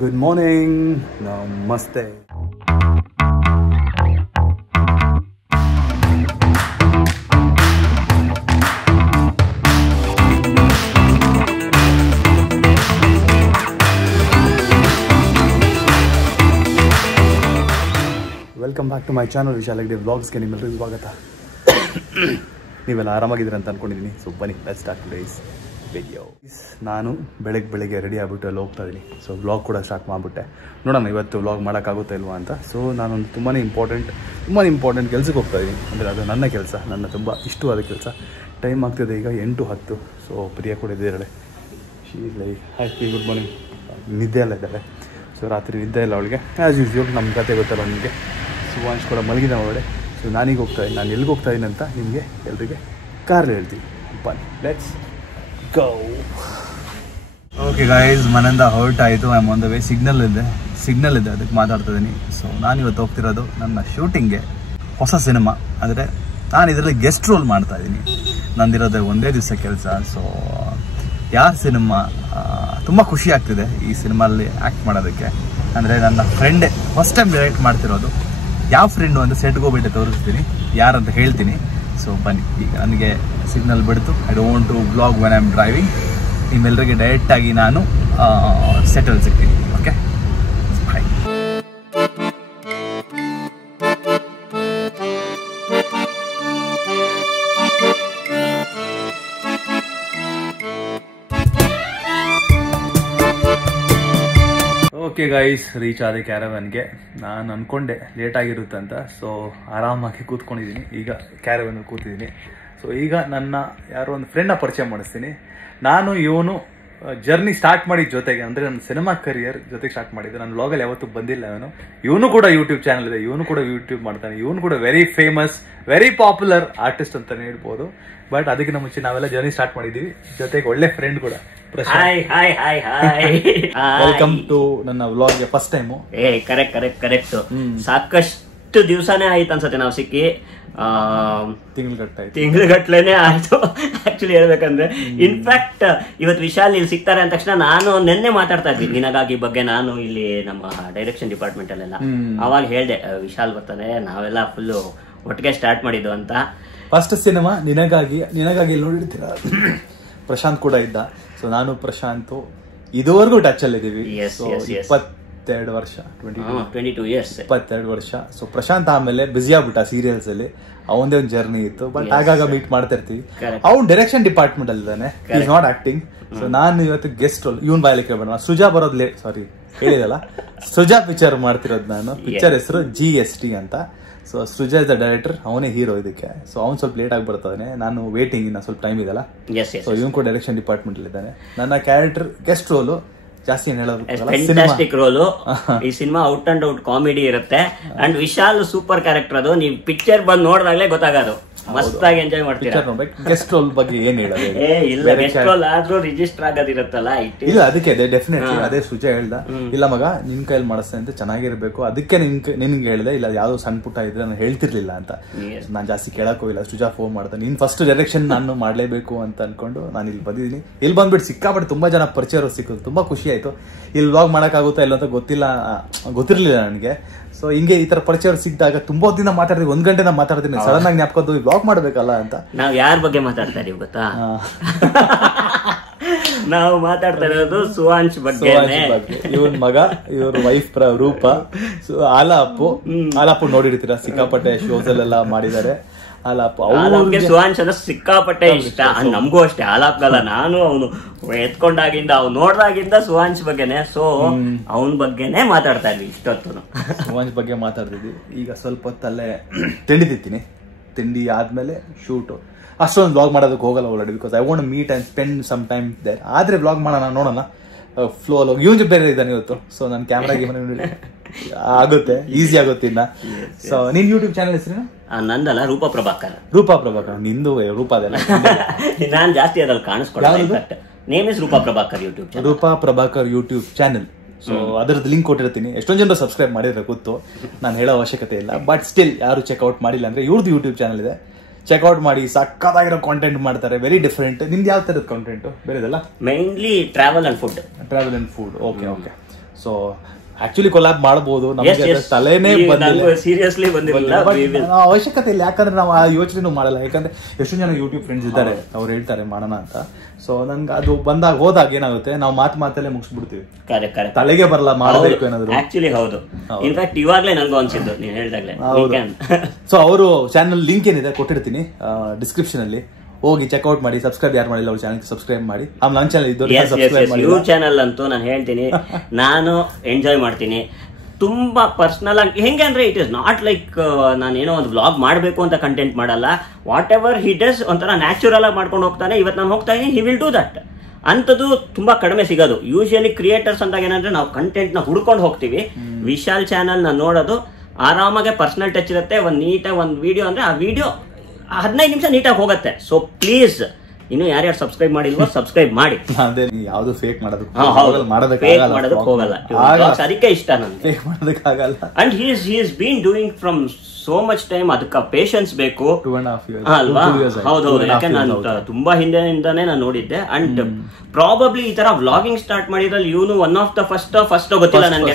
Good morning, ನಮಸ್ತೆ. Welcome back to my channel Vishal Hegde ವ್ಲಾಗ್ಸ್ಗೆ ನಿಮ್ಮೆಲ್ಲರಿಗೂ ಸ್ವಾಗತ. ನೀವೆಲ್ಲ ಆರಾಮಾಗಿದ್ದೀರ ಅಂತ ಅಂದ್ಕೊಂಡಿದ್ದೀನಿ. ಸೊ ಬನ್ನಿ, ಲೆಟ್ಸ್ ಸ್ಟಾರ್ಟ್ ಟುಡೇಸ್ ವಿಡಿಯೋ. ನಾನು ಬೆಳಗ್ಗೆ ರೆಡಿ ಆಗಿಬಿಟ್ಟು ಅಲ್ಲಿ ಹೋಗ್ತಾ ಇದ್ದೀನಿ. ಸೊ ವ್ಲಾಗ್ ಕೂಡ ಸ್ಟಾರ್ಟ್ ಮಾಡಿಬಿಟ್ಟೆ. ನೋಡೋಣ ಇವತ್ತು ವ್ಲಾಗ್ ಮಾಡೋಕ್ಕಾಗುತ್ತಾ ಇಲ್ವಾ ಅಂತ. ಸೊ ನಾನೊಂದು ತುಂಬಾ ಇಂಪಾರ್ಟೆಂಟ್ ಕೆಲಸಕ್ಕೆ ಹೋಗ್ತಾ ಇದ್ದೀನಿ. ಅಂದರೆ ಅದು ನನ್ನ ಕೆಲಸ, ನನ್ನ ತುಂಬ ಇಷ್ಟವಾದ ಕೆಲಸ. ಟೈಮ್ ಆಗ್ತಿದೆ ಈಗ 8:10. ಸೊ ಪ್ರಿಯಾ ಕೂಡ ಇದ್ದಾಳೆ. Happy good morning. ನಿದ್ದೆ ಎಲ್ಲ ಇದ್ದಾಳೆ. ಸೊ ರಾತ್ರಿ ನಿದ್ದೆ ಇಲ್ಲ ಅವಳಿಗೆ. ಆ್ಯಸ್ ಯೂಸ್ಯೂಲ್ ನಮ್ಮ ಕತೆ ಗೊತ್ತಲ್ಲ ನಿಮಗೆ. ಸುವಾಂಶ್ ಕೂಡ ಮಲಗಿದ ಅವಳೆ. ಸೊ ನಾನೀಗ ಹೋಗ್ತಾಯಿದ್ದೀನಿ. ನಾನು ಎಲ್ಲಿಗೆ ಹೋಗ್ತಾಯಿದ್ದೀನಿ ಅಂತ ನಿಮಗೆ ಎಲ್ಲರಿಗೆ ಕಾರಲ್ಲಿ ಹೇಳ್ತೀನಿ. ಬನ್ನಿ, ಲೆಟ್ಸ್ ಗೋ. ಓಕೆ ಗೈಸ್, ಮನೆಯಿಂದ ಹೊರಟಾಯಿತು. I am on the way. Signal ಇದೆ, ಅದಕ್ಕೆ ಮಾತಾಡ್ತಾ ಇದ್ದೀನಿ. ಸೊ ನಾನಿವತ್ತು ಹೋಗ್ತಿರೋದು ನನ್ನ ಶೂಟಿಂಗ್ಗೆ. ಹೊಸ ಸಿನಿಮಾ, ಅಂದರೆ ನಾನು ಇದರಲ್ಲಿ ಗೆಸ್ಟ್ ರೋಲ್ ಮಾಡ್ತಾಯಿದ್ದೀನಿ. ನಂದಿರೋದೇ ಒಂದೇ ದಿವಸ ಕೆಲಸ. ಸೊ ಯಾವ ಸಿನಿಮಾ ತುಂಬ ಖುಷಿ ಆಗ್ತಿದೆ ಈ ಸಿನಿಮಾಲ್ಲಿ ಆ್ಯಕ್ಟ್ ಮಾಡೋದಕ್ಕೆ. ಅಂದರೆ ನನ್ನ ಫ್ರೆಂಡೇ ಫಸ್ಟ್ ಟೈಮ್ ಡೈರೆಕ್ಟ್ ಮಾಡ್ತಿರೋದು. ಯಾವ ಫ್ರೆಂಡು ಅಂತ ಸೆಟ್ಗೆ ಹೋಗ್ಬಿಟ್ಟು ತೋರಿಸ್ತೀನಿ, ಯಾರಂತ ಹೇಳ್ತೀನಿ. ಸೊ ಬನ್ನಿ, ಈಗ ನನಗೆ ಸಿಗ್ನಲ್ ಬಿಡ್ತು. I don't to vlog when I am driving. ನಿಮ್ಮೆಲ್ಲರಿಗೆ ಡೈರೆಕ್ಟಾಗಿ ನಾನು ಸೆಟಲ್ ಸಿಗ್ತೀನಿ. Okay, bye. Okay guys, reach ಆದ ಕ್ಯಾರವನ್ಗೆ. ನಾನು ಅಂದ್ಕೊಂಡೆ ಲೇಟ್ ಆಗಿರುತ್ತೆ ಅಂತ. ಸೊ ಆರಾಮಾಗಿ ಕೂತ್ಕೊಂಡಿದ್ದೀನಿ. ಈಗ ಕ್ಯಾರವನ್ ಕೂತಿದ್ದೀನಿ. ಸೊ ಈಗ ನನ್ನ ಯಾರೋ ಒಂದು ಫ್ರೆಂಡ್ನ ಪರಿಚಯ ಮಾಡಿಸ್ತೀನಿ. ನಾನು ಇವನು ಜರ್ನಿ ಸ್ಟಾರ್ಟ್ ಮಾಡಿದ ಜೊತೆಗೆ, ಅಂದರೆ ನನ್ನ ಸಿನಿಮಾ ಕರಿಯರ್ ಜೊತೆಗೆ ಸ್ಟಾರ್ಟ್ ಮಾಡಿದ್ದೆ. ನನ್ನ ವ್ಲಾಗಲ್ಲಿ ಯಾವತ್ತೂ ಬಂದಿಲ್ಲ ಇವನು ಕೂಡ ಯೂಟ್ಯೂಬ್ ಚಾನಲ್ ಇದೆ. ಇವನು ಕೂಡ ಯೂಟ್ಯೂಬ್ ಮಾಡ್ತಾನೆ. ಇವನು ಕೂಡ very famous, very popular artist ಅಂತಾನೆ ಹೇಳ್ಬೋದು. ಬಟ್ ಅದಕ್ಕಿಂತ ಮುಂಚೆ ನಾವೆಲ್ಲ ಜರ್ನಿ ಸ್ಟಾರ್ಟ್ ಮಾಡಿದ್ದೀವಿ. ಜೊತೆಗೆ ಒಳ್ಳೆ ಫ್ರೆಂಡ್ ಕೂಡ. ವೆಲ್ಕಮ್ ಟು ನನ್ನ ವ್ಲಾಗ್ಗೆ ಫಸ್ಟ್ ಟೈಮು. ಕರೆಕ್ಟ್. ಸಾಕಷ್ಟು ದಿವಸನೇ ಆಯ್ತು ಅನ್ಸತ್ತೆ ನಾವು ಸಿಕ್ಕಿ. ತಿಂಗಳಗಟ್ಲೆನೆ ಆಯ್ತು ಆಕ್ಚುಲಿ ಹೇಳ್ಬೇಕಂದ್ರೆ. ಇನ್ಫ್ಯಾಕ್ಟ್ ಇವತ್ತು ವಿಶಾಲ್ ಇಲ್ಲಿ ಸಿಗ್ತಾರೆ ಅಂದ ತಕ್ಷಣ ನಾನು ನಿನ್ನೆ ಮಾತಾಡ್ತಾ ಇದ್ವಿ ನಿನಗಾಗಿ ಬಗ್ಗೆ. ನಾನು ಇಲ್ಲಿ ನಮ್ಮ ಡೈರೆಕ್ಷನ್ ಡಿಪಾರ್ಟ್ಮೆಂಟ್ ಅಲ್ಲೆಲ್ಲ ಅವಾಗ ಹೇಳ್ದೆ ವಿಶಾಲ್ ಬರ್ತಾನೆ, ನಾವೆಲ್ಲ ಫುಲ್ ಒಟ್ಟಿಗೆ ಸ್ಟಾರ್ಟ್ ಮಾಡಿದ್ದು ಅಂತ. ಫಸ್ಟ್ ಸಿನಿಮಾ ನಿನಗಾಗಿ ನೋಡಿರ್ತೀರ. ಪ್ರಶಾಂತ್ ಕೂಡ ಇದ್ದ. ಸೊ ನಾನು ಪ್ರಶಾಂತ್ ಇದುವರೆಗೂ ಟಚ್ ಅಲ್ಲಿ ಇದೀವಿ. 22 ವರ್ಷ, 22 years, 22 ವರ್ಷ. ಸೊ ಪ್ರಶಾಂತ್ ಆಮೇಲೆ ಬಿಸಿ ಆಗ್ಬಿಟ್ಟ ಸೀರಿಯಲ್ಸ್ ಅಲ್ಲಿ. ಅವನದೇ ಒಂದು ಜರ್ನಿ ಇತ್ತು. ಬಟ್ ಆಗಾಗ ಮೀಟ್ ಮಾಡ್ತಾ ಇರ್ತೀವಿ. ಅವ್ನು ಡೈರೆಕ್ಷನ್ ಡಿಪಾರ್ಟ್ಮೆಂಟ್ ಅಲ್ಲಿ ಇದ್ದಾನೆ, ಈಸ್ ನಾಟ್ ಆಕ್ಟಿಂಗ್. ಸೊ ನಾನು ಇವತ್ತು ಗೆಸ್ಟ್ ರೋಲ್. ಇವನ್ ಬಾಯಲಿಕ್ಕೆ ಕೇಳೋಣ. ಸೃಜಾ ಬರೋದ್ ಹೇಳಿದಲ್ಲ, ಸೃಜಾ ಪಿಕ್ಚರ್ ಮಾಡ್ತಿರೋದು ನಾನು. ಪಿಕ್ಚರ್ ಹೆಸರು GST ಅಂತ. So Srija is the director, ಅವನೇ ಹೀರೋ ಇದಕ್ಕೆ. ಸೊ ಅವ್ನು ಸ್ವಲ್ಪ ಲೇಟ್ ಆಗಿ ಬರ್ತಾನೆ. ನಾನು ವೇಟಿಂಗ್, ಇನ್ನ ಸ್ವಲ್ಪ ಟೈಮ್ ಇದೆಲ್ಲ. ಸೊ ಇವನ್ ಕೂಡ ಡೈರೆಕ್ಷನ್ ಡಿಪಾರ್ಟ್ಮೆಂಟ್ ಅಲ್ಲಿ ಇದ್ದಾನೆ. ನನ್ನ ಕ್ಯಾರೆಕ್ಟರ್ ಗೆಸ್ಟ್ ರೋಲು, ಜಾಸ್ತಿ ಏನ್ ಹೇಳೋದು, ಫ್ಯಾಂಟಾಸ್ಟಿಕ್ ರೋಲು. ಈ cinema out and out comedy ಇರುತ್ತೆ. And Vishal super character. ಅದು ನೀವು ಪಿಕ್ಚರ್ ಬಂದು ನೋಡಿದಾಗಲೇ ಗೊತ್ತಾಗೋದು. ಮಸ್ತಾಗಿ ಎಂಜಾಯ್ ಮಾಡ್ತೀರಾ. ಗೆಸ್ಟ್ ರೋಲ್ ಬಗ್ಗೆ ಏನ್ ಹೇಳೋದು? ಇಲ್ಲ, ಗೆಸ್ಟ್ ರೋಲ್ ಆದ್ರೂ ರಿಜಿಸ್ಟರ್ ಆಗೋದಿರುತ್ತಲ್ಲ. ಇಲ್ಲ, ಅದಕ್ಕೆ ಡೆಫಿನೆಟ್ಲಿ ಅದೇ ಸುಜಾ ಹೇಳ್ದ. ಇಲ್ಲ ಮಗ, ನಿನ್ ಕೈಯಲ್ಲಿ ಮಾಡಿಸ್ತೇನೆ ಅಂತ, ಚೆನ್ನಾಗಿರ್ಬೇಕು, ಅದಕ್ಕೆ ನಿನ್ಗೆ ಹೇಳ್ದೆ. ಇಲ್ಲ ಯಾವ್ದೋ ಸಣ್ಣ ಪುಟ್ಟ ಇದ್ರೆ ನಾನು ಹೇಳ್ತಿರ್ಲಿಲ್ಲ ಅಂತ. ನಾನ್ ಜಾಸ್ತಿ ಕೇಳಕ್ ಹೋಗಿಲ್ಲ. ಸುಜಾ ಫೋನ್ ಮಾಡ್ತಾನೆ, ನೀನ್ ಫಸ್ಟ್ ಡೈರೆಕ್ಷನ್ ನಾನು ಮಾಡ್ಲೇಬೇಕು ಅಂತ ಅನ್ಕೊಂಡು ನಾನು ಇಲ್ಲಿ ಬಂದಿದ್ದೀನಿ. ಇಲ್ಲಿ ಬಂದ್ಬಿಟ್ಟು ಸಿಕ್ಕಾಪಟ್ಟೆ ತುಂಬಾ ಜನ ಪರಿಚಯ ಸಿಕ್ಕಿದ್ರು. ತುಂಬಾ ಖುಷಿ ಆಯ್ತು. ಇಲ್ಲಿ ವ್ಲಾಗ್ ಮಾಡಕ್ ಆಗುತ್ತಾ ಇಲ್ಲ ಅಂತ ಗೊತ್ತಿರ್ಲಿಲ್ಲ ನನಗೆ. ಸೊ ಹಿಂಗೆ ಈ ತರ ಪರಿಚಯ ಸಿಕ್ಕಿದಾಗ ತುಂಬಾ ದಿನ ಮಾತಾಡ್ತೀವಿ, 1 ಗಂಟೆ ಮಾತಾಡ್ತೀನಿ. ಸಡನ್ ಆಗಿ ಜ್ಞಾಪಕ ವ್ಲಾಗ್ ಮಾಡ್ಬೇಕಲ್ಲ ಅಂತ. ನಾವ್ ಯಾರ ಬಗ್ಗೆ ಮಾತಾಡ್ತಾ ಇದೀವಿ ಗೊತ್ತಾ? ನಾವು ಮಾತಾಡ್ತಾ ಇರೋದು ಸುವಾಂಶ್ ಬಗ್ಗೆ. ಇವ್ರ ಮಗ, ಇವ್ರ ವೈಫ್ ರೂಪ. ಆಲಾಪು ನೋಡಿರ್ತೀರ, ಸಿಕ್ಕಾಪಟ್ಟೆ ಶೋಸ್ ಅಲ್ಲೆಲ್ಲ ಮಾಡಿದ್ದಾರೆ. ಸುವಾಂಶ್ ಅಂದ್ರೆ ಸಿಕ್ಕಾಪಟ್ಟೆ ಇಷ್ಟ. ನಮಗೂ ಅಷ್ಟೇ. ಆಲಾಪ್ಗಲ್ಲ, ನಾನು ಅವನು ಎತ್ಕೊಂಡಾಗಿಂದ, ಅವ್ನು ನೋಡ್ದಾಗಿಂದ ಸುವಾಂಶ್ ಬಗ್ಗೆನೆ. ಸೊ ಅವನ ಬಗ್ಗೆನೆ ಮಾತಾಡ್ತಾ ಇದ್ವಿ ಇಷ್ಟೊತ್ತು. ಸುವಾಂಶ್ ಬಗ್ಗೆ ಮಾತಾಡ್ತಿದ್ವಿ. ಈಗ ಸ್ವಲ್ಪ ಹೊತ್ತಲ್ಲೇ ತಿಂಡಿ ತಿಂತೀನಿ. ತಿಂಡಿ ಆದ್ಮೇಲೆ ಶೂಟು. ಅಷ್ಟೊಂದು ವ್ಲಾಗ್ ಮಾಡೋದಕ್ಕೆ ಹೋಗಲ್ಲ already, because I want meet and spend some time there. ಆದ್ರೆ ವ್ಲಾಗ್ ಮಾಡೋಣ, ನೋಡೋಣ. ಫ್ಲೋ ಅಲ್ಲಿ ಇವನು ಬೇರೆ ಇದ್ದಾನೆ ಇವತ್ತು. ಸೊ ನನ್ನ ಕ್ಯಾಮ್ರಾಗೆ ಆಗುತ್ತೆ, ಈಸಿ ಆಗುತ್ತೆ ಇನ್ನ. ಸೊ ನಿನ್ ಯೂಟ್ಯೂಬ್ ಚಾನಲ್ ಹೆಸರು? ನಂದಲ್ಲ, ರೂಪಾ ಪ್ರಭಾಕರ್. ನಿಂದು ರೂಪ ಅದೆಲ್ಲ. ನಾನ್ ಜಾಸ್ತಿ ಅದ್ರಲ್ಲಿ ಕಾಣಿಸ್ಕೊಳ್ಳೋದು. Name is Roopa Prabhakar YouTube channel. Roopa Prabhakar YouTube channel. So ಅದರದ್ದು ಲಿಂಕ್ ಕೊಟ್ಟಿರ್ತೀನಿ. ಎಷ್ಟೊಂದು ಜನರು ಸಬ್ಸ್ಕ್ರೈಬ್ ಮಾಡಿದ್ರೆ ಗೊತ್ತು, ನಾನು ಹೇಳೋ ಅವಶ್ಯಕತೆ ಇಲ್ಲ. ಬಟ್ ಸ್ಟಿಲ್ ಯಾರು ಚೆಕ್ಔಟ್ ಮಾಡಿಲ್ಲ ಅಂದ್ರೆ ಇವ್ರದ್ದು ಯೂಟ್ಯೂಬ್ ಚಾನಲ್ ಇದೆ, ಚೆಕ್ಔಟ್ ಮಾಡಿ. ಸಕ್ಕತ್ತಾಗಿರೋ ಕಾಂಟೆಂಟ್ ಮಾಡ್ತಾರೆ, ವೆರಿ ಡಿಫ್ರೆಂಟ್. ನಿಮ್ದು ಯಾವ ತರದ ಕಾಂಟೆಂಟ್ ಬೇರೆದಲ್ಲ? Mainly travel and food. Okay. So actually collab ಮಾಡಬಹುದು, ನಮಗೆ ತಲೆನೇ ಬಂದಿಲ್ಲ, ಸೀರಿಯಸ್ಲಿ ಬಂದಿಲ್ಲ, ಅವಶ್ಯಕತೆ ಇಲ್ಲ. ಯಾಕಂದ್ರೆ ನಾವು ಆ ಯೋಚನೆ ಮಾಡಲ್ಲ. ಯಾಕಂದ್ರೆ ಎಷ್ಟು ಜನ ಯೂಟ್ಯೂಬ್ ಫ್ರೆಂಡ್ಸ್ ಇದ್ದಾರೆ, ಅವ್ರು ಹೇಳ್ತಾರೆ ಮಾಡೋಣ ಅಂತ. ಸೊ ನನ್ಗೆ ಅದು ಹೋದಾಗ ಏನಾಗುತ್ತೆ, ನಾವು ಮಾತಲ್ಲೇ ಮುಗಿಸ್ಬಿಡ್ತೀವಿ, ತಲೆಗೆ ಬರಲ್ಲ ಮಾಡಬೇಕು ಏನಾದ್ರು. ಆಕ್ಚುಲಿ ಹೌದು, ಇನ್ಫ್ಯಾಕ್ಟ್ ಇವಾಗ್ಲೇ ನಂಗೂ ಅನ್ಸಿದ್ದು ನೀನ್ ಹೇಳ್ದಾಗ್ಲೇ. ಸೊ ಅವರು ಚಾನಲ್ ಲಿಂಕ್ ಏನಿದೆ ಕೊಟ್ಟಿರ್ತೀನಿ ಡಿಸ್ಕ್ರಿಪ್ಷನ್ ಅಲ್ಲಿ, ಹೋಗಿ ಚೆಕ್ಔಟ್ ಮಾಡಿ. ಸಬ್ಸ್ಕ್ರೈಬ್ ಯಾರು ಮಾಡಿಲ್ಲ ಅವ್ರ ಚಾನಲ್ ಸಬ್ಸ್ಕ್ರೈಬ್ ಮಾಡಿ. ಆಮೇಲೆ ನನ್ನ ಚಾನಲ್ ಇದ್ದು ಇವ್ರ ಚಾನಲ್ ಅಂತೂ ನಾನು ಹೇಳ್ತೀನಿ, ನಾನು ಎಂಜಾಯ್ ಮಾಡ್ತೀನಿ ತುಂಬಾ ಪರ್ಸನಲ್ ಆಗಿ. ಹೆಂಗೆ ಅಂದ್ರೆ ಇಟ್ ಇಸ್ ನಾಟ್ ಲೈಕ್ ನಾನೇನೋ ಒಂದು ವ್ಲಾಗ್ ಮಾಡಬೇಕು ಅಂತ ಕಂಟೆಂಟ್ ಮಾಡಲ್ಲ. ವಾಟ್ ಎವರ್ ಹಿ ಡಸ್ ಒಂಥರ ನ್ಯಾಚುರಲ್ ಆಗಿ ಮಾಡ್ಕೊಂಡು ಹೋಗ್ತಾನೆ. ಇವತ್ತು ನಾನು ಹೋಗ್ತಾ ಇದೀನಿ, ಹಿ ವಿಲ್ ಡೂ ದಟ್. ಅಂಥದ್ದು ತುಂಬಾ ಕಡಿಮೆ ಸಿಗೋದು. ಯೂಶಲಿ ಕ್ರಿಯೇಟರ್ಸ್ ಅಂದಾಗ ಏನಂದ್ರೆ ನಾವು ಕಂಟೆಂಟ್ ನ ಹುಡ್ಕೊಂಡು ಹೋಗ್ತೀವಿ. ವಿಶಾಲ್ ಚಾನಲ್ ನ ನೋಡೋದು ಆರಾಮಾಗೆ ಪರ್ಸನಲ್ ಟಚ್ ಇರುತ್ತೆ. ಒಂದು ನೀಟಾಗಿ ಒಂದು ವಿಡಿಯೋ ಅಂದ್ರೆ ಆ ವಿಡಿಯೋ 15 ನಿಮಿಷ ನೀಟಾಗಿ ಹೋಗುತ್ತೆ. ಸೊ ಪ್ಲೀಸ್ ಇನ್ನು ಯಾರ್ಯಾರು ಸಬ್ಸ್ಕ್ರೈಬ್ ಮಾಡಿಲ್ವೋ ಸಬ್ಸ್ಕ್ರೈಬ್ ಮಾಡಿ. ಯಾವ್ದು ಫೇಕ್ ಮಾಡೋದಕ್ಕೆ ಹೋಗಲ್ಲ, ಅದಕ್ಕೆ ಇಷ್ಟ ನನಗೆ. And he is been doing from so much time. ಅದಕ್ಕೆ ಪೇಷನ್ಸ್ ಬೇಕು ಅಲ್ವಾ? ಹೌದೌದು, ಯಾಕಂದ್ರೆ ನಾನು ತುಂಬಾ ಹಿಂದೆಯಿಂದಾನೇ ನಾನು ನೋಡಿದ್ದೆ. ಅಂಡ್ ಪ್ರಾಬಬ್ಲಿ ಈ ತರ ವ್ಲಾಗಿಂಗ್ ಸ್ಟಾರ್ಟ್ ಮಾಡಿದ್ರಲ್ಲಿ ಇವನು ಒನ್ ಆಫ್ ದ ಫಸ್ಟ್ ಗೊತ್ತಿಲ್ಲ ನನಗೆ,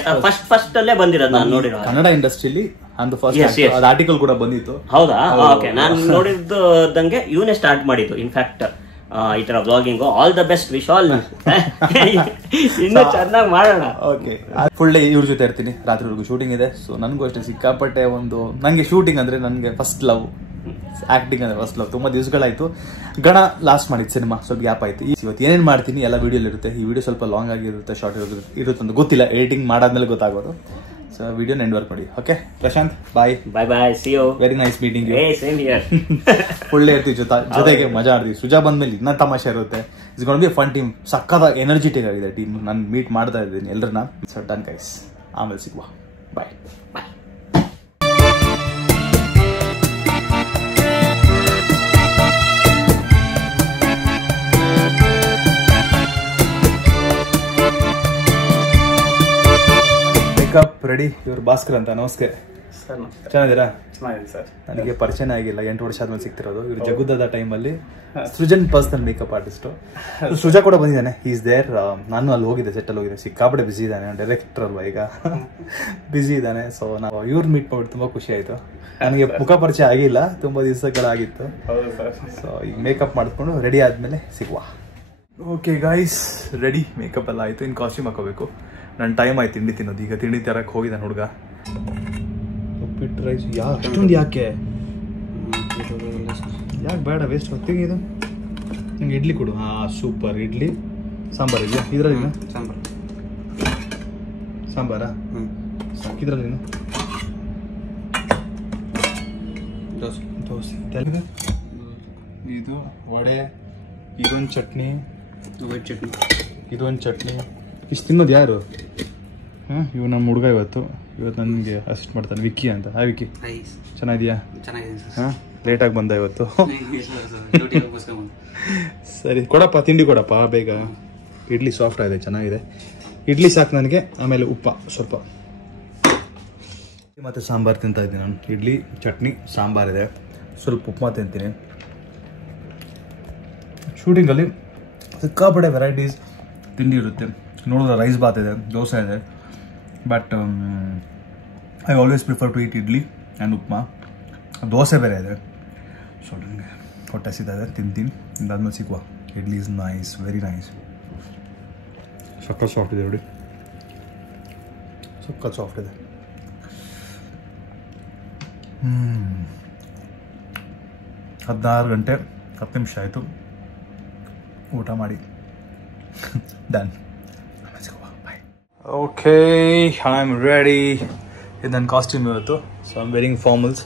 ಫಸ್ಟ್ ಅಲ್ಲೇ ಬಂದಿರೋದು ನಾನು ನೋಡಿರೋ ಕನ್ನಡ ಇಂಡಸ್ಟ್ರಿಲಿ. ಆರ್ಟಿಕಲ್ ಕೂಡ ಬಂದಿತ್ತು. ಹೌದಾ? ಓಕೆ, ನಾನು ನೋಡಿದ್ದಂಗೆ ಇವನೇ ಸ್ಟಾರ್ಟ್ ಮಾಡಿದ್ದು ಇನ್ಫ್ಯಾಕ್ಟ್ ಈ ತರ vlogging. All the best Vishal, ಇನ್ನು ಚೆನ್ನಾಗಿ ಮಾಡೋಣ. ಓಕೆ, ಫುಲ್ ಡೇ ಇವ್ರ ಜೊತೆ ಇರ್ತೀನಿ, ರಾತ್ರಿವರೆಗೂ ಶೂಟಿಂಗ್ ಇದೆ. ಸೊ ನನಗೂ ಅಷ್ಟೇ ಸಿಕ್ಕಾಪಟ್ಟೆ ನಂಗೆ ಶೂಟಿಂಗ್ ಅಂದ್ರೆ ನನಗೆ ಫಸ್ಟ್ ಲವ್, ಆಕ್ಟಿಂಗ್ ಅಂದ್ರೆ ಫಸ್ಟ್ ಲವ್. ತುಂಬಾ ದಿವಸಗಳಾಯ್ತು. ಗಣ ಲಾಸ್ಟ್ ಮಾಡಿದ್ ಸಿನಿಮಾ, ಸ್ವಲ್ಪ ಗ್ಯಾಪ್ ಆಯ್ತು. ಇವತ್ತು ಏನೇನ್ ಮಾಡ್ತೀನಿ ಎಲ್ಲ ವಿಡಿಯೋ ಇರುತ್ತೆ. ಈ ವಿಡಿಯೋ ಸ್ವಲ್ಪ ಲಾಂಗ್ ಆಗಿರುತ್ತೆ, ಶಾರ್ಟ್ ಇರುತ್ತೆ ಅಂತ ಗೊತ್ತಿಲ್ಲ, ಎಡಿಟಿಂಗ್ ಮಾಡಾದ್ಮೇಲೆ ಗೊತ್ತಾಗೋದು. ಸೊ ವಿಡಿಯೋ ಎಂಡ್ ವರ್ಕ್ ಮಾಡಿ. Okay Prashant, bye bye, see you. Very nice meeting you. Same here. ಒಳ್ಳೆ ಇರ್ತೀವಿ ಜೊತೆಗೆ, ಮಜಾ ಆಡ್ತೀವಿ. ಸುಜಾ ಬಂದ್ಮೇಲೆ ಇನ್ನ ತಮಾಷೆ ಇರುತ್ತೆ. It's gonna be fun team. ಸಕ್ಕದ ಎನರ್ಜಿಟಿಕ್ ಆಗಿದೆ ಟೀಮ್. ನಾನು ಮೀಟ್ ಮಾಡ್ತಾ ಇದ್ದೀನಿ ಎಲ್ಲರನ್ನ. ಸೊ ಡನ್ ಗೈಸ್, ಆಮೇಲೆ ಸಿಗುವ. ಬಾಯ್. Makeup ready. ಇವರು ಭಾಸ್ಕರ್ ಅಂತ. ನಮಸ್ತೆ ಸರ್. ಚೆನ್ನಾಗಿದ್ದೀರಾ? ಚೆನ್ನಾಗಿದೆ ಸರ್. ನನಗೆ ಪರಿಚಯ ಆಗಿಲ್ಲ, 8 ವರ್ಷ ಆದ್ಮೇಲೆ ಸಿಗ್ತಿರೋದು. ಇವರು ಜಗುದ್ದದ ಟೈಮಲ್ಲಿ Srujan personal makeup artist. Srija ಕೂಡ ಬಂದಿದ್ದಾನೆ, ಈಸ್ ದೇರ್. ನಾನು ಅಲ್ಲಿ ಹೋಗಿದ್ದೆ, ಸೆಟ್ಟಲ್ಲಿ ಹೋಗಿದ್ದೆ. ಸಿಕ್ಕಾಪಟ್ಟೆ ಬಿಸಿ ಇದ್ದಾನೆ, ಡೈರೆಕ್ಟರ್ ಅಲ್ವಾ ಈಗ, ಬಿಸಿ ಇದ್ದಾನೆ. ಸೊ ನಾವು ಇವ್ರು ಮೀಟ್ ಮಾಡ್ಬಿಟ್ಟು ತುಂಬಾ ಖುಷಿ ಆಯ್ತು. ನನಗೆ ಮುಖ ಪರಿಚಯ ಆಗಿಲ್ಲ, ತುಂಬಾ ದಿವಸಗಳಾಗಿತ್ತು. ಸೊ ಈಗ ಮೇಕಪ್ ಮಾಡಿಕೊಂಡು ರೆಡಿ ಆದ್ಮೇಲೆ ಸಿಗುವ. Okay guys, ready. ಮೇಕಪ್ ಎಲ್ಲ ಆಯ್ತು. ಇನ್ನು ಕಾಸ್ಟ್ಯೂಮ್ ಹಾಕೋಬೇಕು. ನನ್ನ ಟೈಮ್ ಆಯ್ತು ತಿಂಡಿ ತಿನ್ನೋದು. ಈಗ ತಿಂಡಿ ತರಕ್ಕೆ ಹೋಗಿದ್ದಾನೆ ಹುಡುಗ. ಉಪ್ಪಿಟ್ಟು ರೈಸ್ ಅಷ್ಟೊಂದು ಯಾಕೆ ಬೇಡ, ವೇಸ್ಟ್ ಹೊತ್ತಿಗೆ. ಇದು ನಂಗೆ ಇಡ್ಲಿ ಕೊಡು. ಸೂಪರ್ ಇಡ್ಲಿ. ಸಾಂಬಾರು ಇದೆಯಾ ಇದರಲ್ಲಿ? ಸಾಂಬಾರಾ? ಇದ್ರಲ್ಲಿ ದೋಸೆ. ಇದು ವಡೆ, ಇದೊಂದು ಚಟ್ನಿ, ಇದೊಂದು ಚಟ್ನಿ. ಇಷ್ಟು ತಿನ್ನೋದು ಯಾರು? ಇವ್ ನಮ್ಮ ಹುಡುಗ ಇವತ್ತು ನನಗೆ ಅಸಿಸ್ಟ್ ಮಾಡ್ತಾನೆ, ವಿಕ್ಕಿ ಅಂತ. ವಿಕ್ಕಿ ಚೆನ್ನಾಗಿದೆಯಾ? ಹಾಂ, ಲೇಟಾಗಿ ಬಂದ ಇವತ್ತು. ಸರಿ ಕೊಡಪ್ಪ, ತಿಂಡಿ ಕೊಡಪ್ಪ ಬೇಗ. ಇಡ್ಲಿ ಸಾಫ್ಟ್ ಆಗಿದೆ, ಚೆನ್ನಾಗಿದೆ. ಇಡ್ಲಿ ಸಾಕು ನನಗೆ. ಆಮೇಲೆ ಉಪ್ಪ ಸ್ವಲ್ಪ. ಮತ್ತು ಸಾಂಬಾರು ತಿಂತಾ ಇದ್ದೀನಿ ನಾನು. ಇಡ್ಲಿ, ಚಟ್ನಿ, ಸಾಂಬಾರಿದೆ. ಸ್ವಲ್ಪ ಉಪ್ಮಾ ತಿಂತೀನಿ. ಶೂಟಿಂಗಲ್ಲಿ ಸಿಕ್ಕಾಪಟ್ಟೆ ವೆರೈಟೀಸ್ ತಿಂಡಿ ಇರುತ್ತೆ. ನೋಡಿದ್ರೆ ರೈಸ್ ಬಾತ್ ಇದೆ, ದೋಸೆ ಇದೆ. But I always prefer to eat idli and upma. Dosa ಬೇರೆ ಇದೆ. ಸೊ ನನಗೆ ಹೊಟ್ಟೆ ಹಸಿದಾಗಿದೆ, ತಿಂತೀನಿ. ಇದಾದ್ಮೇಲೆ ಸಿಗುವ. Idli is nice, very nice. ಸಕ್ಕತ್ ಸಾಫ್ಟ್ ಇದೆ ನೋಡಿ, ಸಕ್ಕತ್ ಸಾಫ್ಟ್ ಇದೆ. 16 ಗಂಟೆ 10 ನಿಮಿಷ ಆಯಿತು ಊಟ ಮಾಡಿ. Done. Okay, I am ready. ಇದು ನನ್ನ ಕಾಸ್ಟ್ಯೂಮ್ ಇವತ್ತು. So I am wearing formals.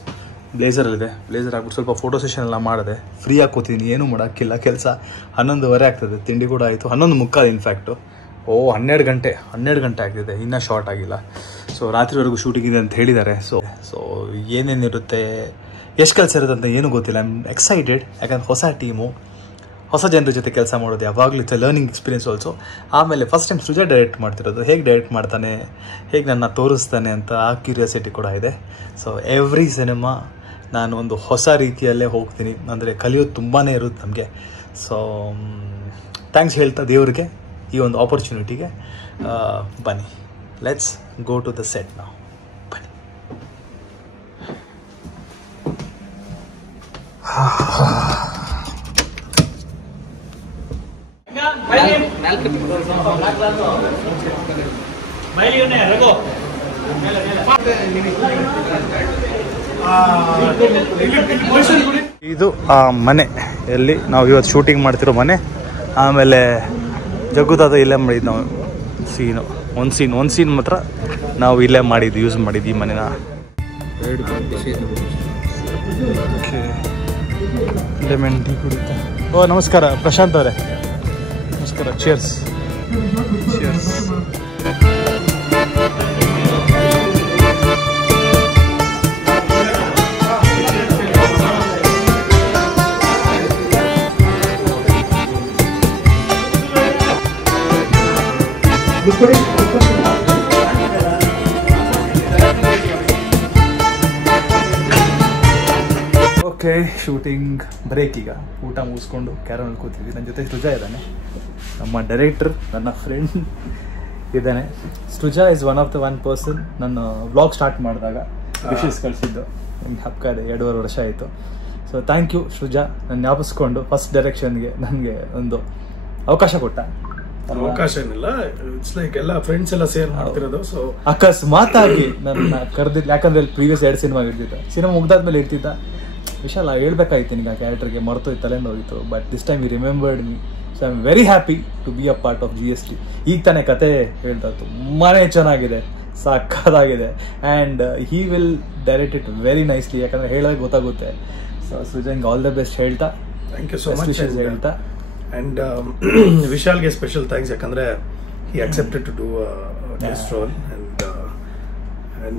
ಬ್ಲೇಸರಲ್ಲಿದೆ. ಬ್ಲೇಸರ್ ಹಾಕ್ಬಿಟ್ಟು ಸ್ವಲ್ಪ ಫೋಟೋ ಸೆಷನ್ ಎಲ್ಲ ಮಾಡಿದೆ. ಫ್ರೀಯಾಗಿ ಕೂತಿದ್ದೀನಿ, ಏನೂ ಮಾಡೋಕ್ಕಿಲ್ಲ ಕೆಲಸ. 11:15 ಆಗ್ತದೆ. ತಿಂಡಿ ಕೂಡ ಆಯಿತು. 11:45 ಇನ್ಫ್ಯಾಕ್ಟು. 12 ಗಂಟೆ ಆಗ್ತಿದೆ, ಇನ್ನೂ ಶಾರ್ಟ್ ಆಗಿಲ್ಲ. ಸೊ ರಾತ್ರಿವರೆಗೂ ಶೂಟಿಂಗ್ ಇದೆ ಅಂತ ಹೇಳಿದ್ದಾರೆ. ಸೊ ಏನೇನಿರುತ್ತೆ, ಎಷ್ಟು ಕೆಲಸ ಇರುತ್ತೆ ಅಂತ ಏನೂ ಗೊತ್ತಿಲ್ಲ. I am excited. ಯಾಕಂದ್ರೆ ಹೊಸ ಟೀಮು, ಹೊಸ ಜನರ ಜೊತೆ ಕೆಲಸ ಮಾಡೋದು ಯಾವಾಗಲೂ ಇಟ್ಸ್ ಲರ್ನಿಂಗ್ ಎಕ್ಸ್ಪೀರಿಯನ್ಸ್ ಆಲ್ಸೋ. ಆಮೇಲೆ ಫಸ್ಟ್ ಟೈಮ್ ಸುಜಾ ಡೈರೆಕ್ಟ್ ಮಾಡ್ತಿರೋದು. ಹೇಗೆ ಡೈರೆಕ್ಟ್ ಮಾಡ್ತಾನೆ, ಹೇಗೆ ನನ್ನ ತೋರಿಸ್ತಾನೆ ಅಂತ ಆ ಕ್ಯೂರಿಯಾಸಿಟಿ ಕೂಡ ಇದೆ. ಸೊ ಎವ್ರಿ ಸಿನಿಮಾ ನಾನು ಒಂದು ಹೊಸ ರೀತಿಯಲ್ಲೇ ಹೋಗ್ತೀನಿ. ಅಂದರೆ ಕಲಿಯೋದು ತುಂಬಾ ಇರುತ್ತೆ ನಮಗೆ. ಸೊ ಥ್ಯಾಂಕ್ಸ್ ಹೇಳ್ತಾ ದೇವ್ರಿಗೆ ಈ ಒಂದು ಆಪರ್ಚುನಿಟಿಗೆ. ಬನ್ನಿ let's go to the set ನಾವು. ಬನ್ನಿ. ಇದು ಆ ಮನೆ ಎಲ್ಲಿ ನಾವು ಇವತ್ತು ಶೂಟಿಂಗ್ ಮಾಡ್ತಿರೋ ಮನೆ. ಆಮೇಲೆ ಜಗ್ಗುದಾದ ಇಲ್ಲೇ ಮಾಡಿದ್ದು ನಾವು ಒಂದು ಸೀನ್ ಮಾತ್ರ ನಾವು ಇಲ್ಲೇ ಮಾಡಿದ್ದು, ಯೂಸ್ ಮಾಡಿದ್ದು ಈ ಮನೆನ. ಲೆಮನ್ ಟೀ ಕುಡಿತಾ. ಓ ನಮಸ್ಕಾರ ಪ್ರಶಾಂತ್ ಅವರೇ, ನಮಸ್ಕಾರ. Cheers. Cheers. Okay, shooting break. ಈಗ ಊಟ ಮುಗಿಸ್ಕೊಂಡು ಕ್ಯಾರಮಲ್ಲಿ ಕೂತಿದ್ವಿ. ನನ್ನ ಜೊತೆ ಸೃಜಾ ಇದ್ದಾನೆ, ನಮ್ಮ ಡೈರೆಕ್ಟರ್, ನನ್ನ ಫ್ರೆಂಡ್ ಇದ್ದಾನೆ. ಸೃಜಾ ಇಸ್ ಒನ್ ಪರ್ಸನ್ ನನ್ನ ವ್ಲಾಗ್ ಸ್ಟಾರ್ಟ್ ಮಾಡಿದಾಗ ವಿಶಸ್ ಕಳಿಸಿದ್ದು. ನಿಮ್ಗೆ ಹಬ್ಬ ಇದೆ, 2.5 ವರ್ಷ ಆಯಿತು. ಸೊ ಥ್ಯಾಂಕ್ ಯು ಸೃಜಾ, ನನ್ನ ಜ್ಞಾಪಿಸ್ಕೊಂಡು ಫಸ್ಟ್ ಡೈರೆಕ್ಷನ್ಗೆ ನನಗೆ ಒಂದು ಅವಕಾಶ ಕೊಟ್ಟ. ಅವಕಾಶ ಏನಿಲ್ಲ, ಇಟ್ಸ್ ಲೈಕ್ ಎಲ್ಲ ಫ್ರೆಂಡ್ಸ್ ಎಲ್ಲ ಸೇರ್ ಮಾಡ್ತಿರೋದು. ಸೊ ಅಕಸ್ಮಾತಾಗಿ ನನ್ನ ಕರೆದಿಲ್ಲ, ಯಾಕಂದ್ರೆ ಪ್ರೀವಿಯಸ್ 2 ಸಿನಿಮಾ ಇರ್ತಿದ್ದ. ಸಿನಿಮಾ ಮುಗ್ದಾದ್ಮೇಲೆ ಇರ್ತಿದ್ದ, ವಿಶಾಲ ಹೇಳ್ಬೇಕಾಯ್ತು ನಿಂಗೆ, ಆ ಕ್ಯಾರೆಕ್ಟರ್ಗೆ ಮರ್ತೋಯ್ತು, ತಲೆಯಿಂದ ಹೋಗಿತ್ತು. But this time you remembered me. So I am very happy to be a part of GST. ಈಗ ತಾನೇ ಕತೆ ಹೇಳ್ತಾ, ತುಂಬಾ ಚೆನ್ನಾಗಿದೆ, ಸಕ್ಕತ್ತಾಗಿದೆ. And he will direct it very nicely, ಯಾಕಂದ್ರೆ ಹೇಳೋಕೆ ಗೊತ್ತಾಗುತ್ತೆ. ಸೊ ಸೃಜನ್ಗೆ ಆಲ್ ದ ಬೆಸ್ಟ್ ಹೇಳ್ತಾ, ಥ್ಯಾಂಕ್ ಯು ಸೋ ಮಚ್ ಹೇಳ್ತಾ. ಅಂಡ್ ವಿಶಾಲ್ಗೆ ಸ್ಪೆಷಲ್ ಥ್ಯಾಂಕ್ಸ್, ಯಾಕಂದ್ರೆ ಹಿ accepted to do guest role. And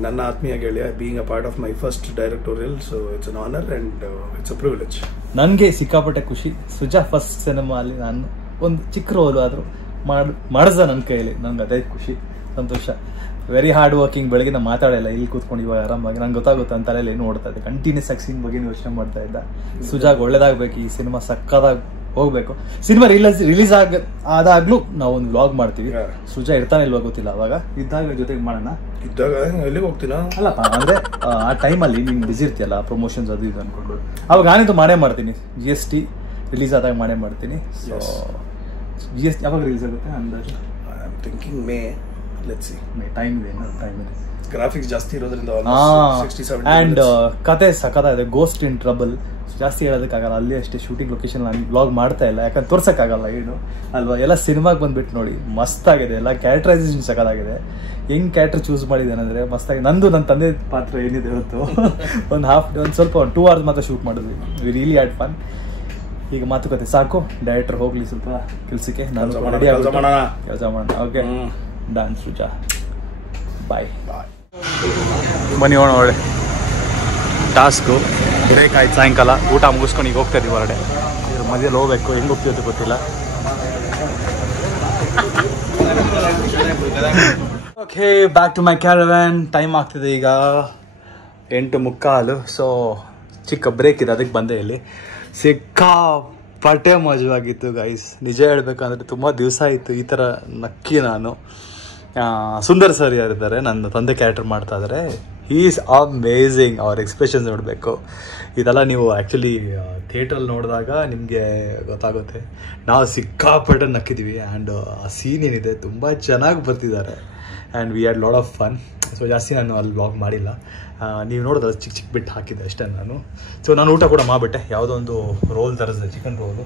ನನ್ನ ಆತ್ಮೀಯ ಗೆಳೆಯ, being a part of my first directorial. So it's an honour and it's a privilege. ನನಗೆ ಸಿಕ್ಕಾಪಟ್ಟೆ ಖುಷಿ. ಸೃಜಾ ಫಸ್ಟ್ ಸಿನಿಮಾ ಅಲ್ಲಿ ನಾನು ಒಂದು ಚಿಕ್ಕ ರೋಲು ಆದರೂ ಮಾಡಿದ ನನ್ನ ಕೈಯಲ್ಲಿ, ನಂಗೆ ಅದೇ ಖುಷಿ, ಸಂತೋಷ. Very hard working. ಬೆಳಗ್ಗೆ ನಾನು ಮಾತಾಡಲ್ಲ, ಇಲ್ಲಿ ಕೂತ್ಕೊಂಡು ಇವಾಗ ಆರಾಮಾಗಿ ನಂಗೆ ಗೊತ್ತಾಗುತ್ತೆ ಅಂತ ತಲೆಯಲ್ಲಿ ಏನು ಓಡ್ತಾ ಇದೆ. ಕಂಟಿನ್ಯೂಸ್ ಆಗಿ ಸೀನ್ ಬಗ್ಗೆ ಯೋಚನೆ ಮಾಡ್ತಾ ಇದ್ದ. ಸುಜಾಗ್ ಒಳ್ಳೇದಾಗಬೇಕು, ಈ ಸಿನಿಮಾ ಸಕ್ಕದಾಗಿ ಹೋಗ್ಬೇಕು. ಸಿನಿಮಾ ರಿಲೀಸ್ ಆದಾಗ್ಲೂ ನಾವು ಒಂದು ವ್ಲಾಗ್ ಮಾಡ್ತೀವಿ. ಸುಜಾ ಇರ್ತಾನೆ ಇಲ್ವಾ ಗೊತ್ತಿಲ್ಲ, ಅವಾಗ ಇದ್ದಾಗ ಜೊತೆಗೆ ಮಾಡೋಣ. ಇದ್ದಾಗ ಎಲ್ಲಿಗೆ ಹೋಗ್ತೀನ ಅಲ್ಲಪ್ಪ, ಅಂದ್ರೆ ಆ ಟೈಮಲ್ಲಿ ನೀನು ಬಿಸಿ ಇರ್ತೀಯಲ್ಲ, ಪ್ರಮೋಷನ್ಸ್ ಅದು ಇದು ಅನ್ಕೊಂಡು, ಅವಾಗ ನಾನಿದು ಮಾಡೇ ಮಾಡ್ತೀನಿ. GST ರಿಲೀಸ್ ಆದಾಗ ಮಾಡೇ ಮಾಡ್ತೀನಿ. ಸೊ GST ಯಾವಾಗ ರಿಲೀಸ್ ಆಗುತ್ತೆ ಅಂದಾಜು? I am thinking May. Let's see. Time ಇದೆ, ಟೈಮ್ ಇದೆ. ಗ್ರಾಫಿಕ್ಸ್ ಜಾಸ್ತಿ ಇರೋದ್ರಿಂದ ಅಂಡ್ ಕತೆ ಸಖತ್ತಾಗಿದೆ. Ghost in trouble. ಜಾಸ್ತಿ ಹೇಳೋದಕ್ಕಾಗಲ್ಲ, ಅಲ್ಲಿ ಅಷ್ಟೇ ಶೂಟಿಂಗ್ ಲೊಕೇಶನ್ ನಾನು ವ್ಲಾಗ್ ಮಾಡ್ತಾ ಇಲ್ಲ, ಯಾಕಂದ್ರೆ ತೋರ್ಸೋಕ್ಕಾಗಲ್ಲ ಏನು ಅಲ್ವಾ. ಎಲ್ಲ ಸಿನಿಮಾಗೆ ಬಂದ್ಬಿಟ್ಟು ನೋಡಿ, ಮಸ್ತಾಗಿದೆ. ಎಲ್ಲ ಕ್ಯಾರೆಕ್ಟರೈಸೇಷನ್ ಸಖತ್ತಾಗಿದೆ. ಹೆಂಗ್ ಕ್ಯಾರೆಕ್ಟರ್ ಚೂಸ್ ಮಾಡಿದ್ದೇನೆ ಅಂದರೆ ಮಸ್ತಾಗಿ. ನಂದು ನನ್ನ ತಂದೆ ಪಾತ್ರ ಏನಿದೆ ಇವತ್ತು ಒಂದು ಸ್ವಲ್ಪ 2 hours ಮಾತ್ರ ಶೂಟ್ ಮಾಡಿದ್ವಿ. We really had fun. ಈಗ ಮಾತುಕತೆ ಸಾಕು, ಡೈರೆಕ್ಟರ್ ಹೋಗ್ಲಿ ಸ್ವಲ್ಪ ಕೆಲಸಕ್ಕೆ, ನಾನು ರೆಡಿ ಕೆಲಸ ಮಾಡೋಣ. ಓಕೆ ಡನ್ ಸೃಜಾ, ಬಾಯ್. ಬನ್ನಿ ಹೋಣ ಹೊರಡೆ. ಟಾಸ್ಕು ಬ್ರೇಕ್ ಆಯ್ತು, ಸಾಯಂಕಾಲ ಊಟ ಮುಗಿಸ್ಕೊಂಡು ಈಗ ಹೋಗ್ತಾ ಇದೀವಿ ಹೊರಡೆ. ಇದ್ರ ಮಧ್ಯದಲ್ಲಿ ಹೋಗ್ಬೇಕು, ಹೆಂಗೆ ಹೋಗ್ತೀವಿ ಅಂತ ಗೊತ್ತಿಲ್ಲ. Okay, back to my caravan. Time ಆಗ್ತಿದೆ ಈಗ 8:15. ಸೊ ಚಿಕ್ಕ ಬ್ರೇಕ್ ಇದೆ, ಅದಕ್ಕೆ ಬಂದೆ. ಇಲ್ಲಿ ಸಿಕ್ಕಾಪಟ್ಟೆ ಮಜವಾಗಿತ್ತು ಗೈಸ್. ನಿಜ ಹೇಳ್ಬೇಕಂದ್ರೆ ತುಂಬ ದಿವಸ ಆಯಿತು ಈ ಥರ ನಕ್ಕಿ ನಾನು. ಸುಂದರ್ ಸರ್ ಯಾರಿದ್ದಾರೆ, ನನ್ನ ತಂದೆ ಕ್ಯಾರೆಕ್ಟರ್ ಮಾಡ್ತಾ ಇದ್ದಾರೆ. He is amazing. ಅವ್ರ ಎಕ್ಸ್ಪ್ರೆಷನ್ಸ್ ನೋಡಬೇಕು. ಇದೆಲ್ಲ ನೀವು ಆ್ಯಕ್ಚುಲಿ ಥಿಯೇಟ್ರಲ್ಲಿ ನೋಡಿದಾಗ ನಿಮಗೆ ಗೊತ್ತಾಗುತ್ತೆ. ನಾವು ಸಿಕ್ಕಾಪಟ್ಟೆ ನಕ್ಕಿದ್ವಿ. ಆ್ಯಂಡ್ ಆ ಸೀನ್ ಏನಿದೆ ತುಂಬ ಚೆನ್ನಾಗಿ ಬರ್ತಿದ್ದಾರೆ. And we had lot of fun. So ಜಾಸ್ತಿ ನಾನು ಅಲ್ಲಿ ವ್ಲಾಗ್ ಮಾಡಿಲ್ಲ, ನೀವು ನೋಡಿದ್ರೆ ಚಿಕ್ಕ ಚಿಕ್ಕ ಬಿಟ್ಟು ಹಾಕಿದ್ದೆ ಅಷ್ಟೇ ನಾನು. ಸೊ ನಾನು ಊಟ ಕೂಡ ಮಾಡಿಬಿಟ್ಟೆ. ಯಾವುದೋ ಒಂದು ರೋಲ್ ತರಿಸಿದೆ, ಚಿಕನ್ ರೋಲು.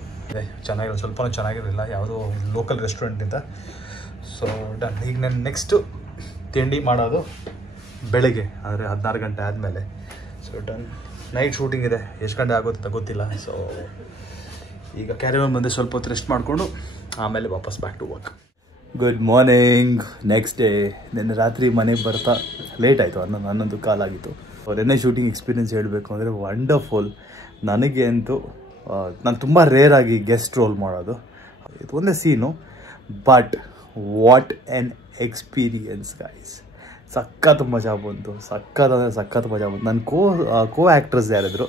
ಚೆನ್ನಾಗಿರೋ, ಸ್ವಲ್ಪ ಚೆನ್ನಾಗಿರಲಿಲ್ಲ, ಯಾವುದೋ ಲೋಕಲ್ ರೆಸ್ಟೋರೆಂಟಿಂದ. So done. ಈಗ ನಾನು ನೆಕ್ಸ್ಟು ತಿಂಡಿ ಮಾಡೋದು ಬೆಳಗ್ಗೆ, ಅಂದರೆ 16 ಗಂಟೆ ಆದಮೇಲೆ. So done. ನೈಟ್ ಶೂಟಿಂಗ್ ಇದೆ, ಎಷ್ಟು ಗಂಟೆ ಆಗುತ್ತೆ ಅಂತ ಗೊತ್ತಿಲ್ಲ. ಸೊ ಈಗ ಕ್ಯಾರಿಯರ್ ಬಂದು ಸ್ವಲ್ಪ ಹೊತ್ತು ರೆಸ್ಟ್ ಮಾಡಿಕೊಂಡು ಆಮೇಲೆ ವಾಪಸ್ back to work. Good morning. Next day. ನಿನ್ನೆ ರಾತ್ರಿ ಮನೆಗೆ ಬರ್ತಾ ಲೇಟ್ ಆಯಿತು, 11 ಕಾಲಾಗಿತ್ತು. ನಿನ್ನೆ ಶೂಟಿಂಗ್ ಎಕ್ಸ್ಪೀರಿಯೆನ್ಸ್ ಹೇಳಬೇಕು ಅಂದರೆ ವಂಡರ್ಫುಲ್. ನನಗೆ ಅಂತೂ ನಾನು ತುಂಬ ರೇರಾಗಿ ಗೆಸ್ಟ್ ರೋಲ್ ಮಾಡೋದು, ಇದು ಒಂದೇ scene. But what an experience guys. ಸಖತ್ ಮಜಾ ಬಂತು, ಸಖತ್ ಮಜಾ ಬಂತು. ನನ್ನ ಕೋ ಆ್ಯಕ್ಟ್ರಸ್ ಯಾರಿದ್ರು,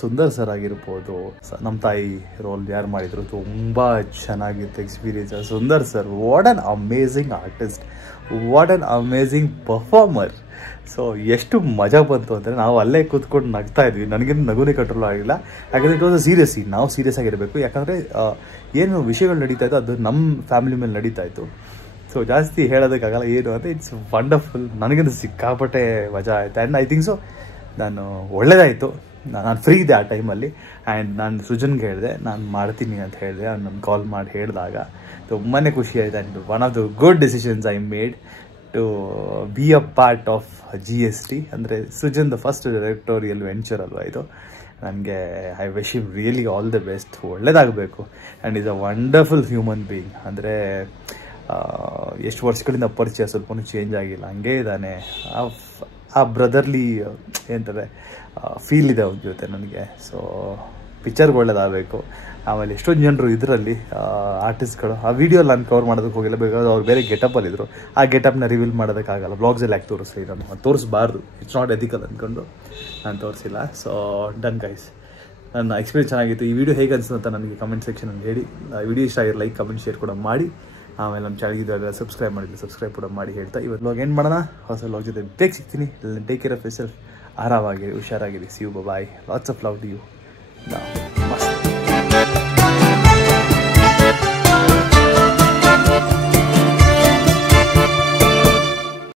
ಸುಂದರ್ ಸರ್ ಆಗಿರ್ಬೋದು, ನಮ್ಮ ತಾಯಿ ರೋಲ್ ಯಾರು ಮಾಡಿದ್ರು ತುಂಬ ಚೆನ್ನಾಗಿತ್ತು experience. Sundar sir what an amazing artist, what an amazing performer. So ಎಷ್ಟು ಮಜಾ ಬಂತು ಅಂದರೆ ನಾವು ಅಲ್ಲೇ ಕೂತ್ಕೊಂಡು ನಗ್ತಾ ಇದ್ವಿ. ನನಗೇನು ನಗುನೇ ಕಂಟ್ರೋಲ್ ಆಗಿಲ್ಲ, ಯಾಕಂದರೆ it was a serious scene. ನಾವು ಸೀರಿಯಸ್ ಆಗಿರಬೇಕು, ಯಾಕಂದರೆ ಏನು ವಿಷಯಗಳು ನಡೀತಾ ಇತ್ತು ಅದು ನಮ್ಮ ಫ್ಯಾಮಿಲಿ ಮೇಲೆ ನಡೀತಾ ಇತ್ತು. ಸೊ ಜಾಸ್ತಿ ಹೇಳೋದಕ್ಕಾಗಲ್ಲ ಏನು ಅಂದರೆ ಇಟ್ಸ್ ವಂಡರ್ಫುಲ್. ನನಗಂತೂ ಸಿಕ್ಕಾಪಟ್ಟೆ ಮಜಾ ಆಯಿತು. ಆ್ಯಂಡ್ ಐ ಥಿಂಕ್ ಸೊ ನಾನು ಒಳ್ಳೇದಾಯಿತು, ನಾನು ಫ್ರೀ ಇದೆ ಆ ಟೈಮಲ್ಲಿ. ಆ್ಯಂಡ್ ನಾನು ಸೃಜನ್ಗೆ ಹೇಳಿದೆ ನಾನು ಮಾಡ್ತೀನಿ ಅಂತ ಹೇಳಿದೆ. ಅವ್ನು ನಮ್ಗೆ ಕಾಲ್ ಮಾಡಿ ಹೇಳಿದಾಗ ತುಂಬಾ ಖುಷಿ ಆಯಿತು. And one of the good decisions I made to be a part of GST. ಅಂದರೆ Srujan the first directorial venture ಅಲ್ವಾ ಇದು. ನನಗೆ I wish him really all the best, ಒಳ್ಳೇದಾಗಬೇಕು. And is a wonderful human being. ಅಂದರೆ ಎಷ್ಟು ವರ್ಷಗಳಿಂದ ಪರಿಚಯ, ಸ್ವಲ್ಪನೂ ಚೇಂಜ್ ಆಗಿಲ್ಲ, ಹಂಗೇ ಇದ್ದಾನೆ. ಆ ಬ್ರದರ್ಲಿ ಏನಂತಾರೆ ಫೀಲ್ ಇದೆ ಅವ್ರ ಜೊತೆ ನನಗೆ. ಸೊ ಪಿಕ್ಚರ್ಗೆ ಒಳ್ಳೇದಾಗಬೇಕು. ಆಮೇಲೆ ಎಷ್ಟೊಂದು ಜನರು ಇದರಲ್ಲಿ ಆರ್ಟಿಸ್ಟ್ಗಳು ಆ ವಿಡಿಯೋ ನಾನು ಕವರ್ ಮಾಡೋದಕ್ಕೆ ಹೋಗಿಲ್ಲ, ಬೇಕಾದ್ರೆ ಅವ್ರು ಬೇರೆ ಗೆಟಪಲ್ಲಿದ್ದರು. ಆ ಗೆಟಪ್ನ ರಿವೀಲ್ ಮಾಡೋದಕ್ಕಾಗಲ್ಲ, ಬ್ಲಾಗ್ಸಲ್ಲಿ ಯಾಕೆ ತೋರಿಸ್ತೀವಿ, ನಾನು ತೋರಿಸ್ಬಾರ್ದು, ಇಟ್ಸ್ ನಾಟ್ ಎಥಿಕಲ್ ಅಂದ್ಕೊಂಡು ನಾನು ತೋರಿಸಿಲ್ಲ. ಸೊ ಡನ್ ಗೈಸ್, ನನ್ನ ಎಕ್ಸ್ಪೀರಿಯನ್ಸ್ ಚೆನ್ನಾಗಿತ್ತು. ಈ ವಿಡಿಯೋ ಹೇಗೆ ಅನಿಸ್ತು ಅಂತ ನನಗೆ ಕಮೆಂಟ್ ಸೆಕ್ಷನಲ್ಲಿ ಹೇಳಿ. ವಿಡಿಯೋ ಇಷ್ಟ ಆಗಿರೋ ಲೈಕ್, ಕಮೆಂಟ್, ಶೇರ್ ಕೂಡ ಮಾಡಿ. ಆಮೇಲೆ ನಮ್ಮ ಚಾನಲ್ಗೆ ಸಬ್ಸ್ಕ್ರೈಬ್ ಮಾಡಿದ್ವಿ, ಸಬ್ಸ್ಕ್ರೈಬ್ ಕೂಡ ಮಾಡಿ ಹೇಳ್ತಾ ಇವತ್ತು ವ್ಲಾಗ್ ಏನು ಮಾಡೋಣ, ಹೊಸ ವ್ಲಾಗ್ ಜೊತೆ ಬೇಗ ಸಿಗ್ತೀನಿ. ಟೇಕ್ ಕೇರ್ ಆಫ್ ಯೋರ್ಸೆಲ್ಫ್, ಆರಾಮಾಗಿರಿ, ಹುಷಾರಾಗಿರಿ. See you, bye, lots of love to you.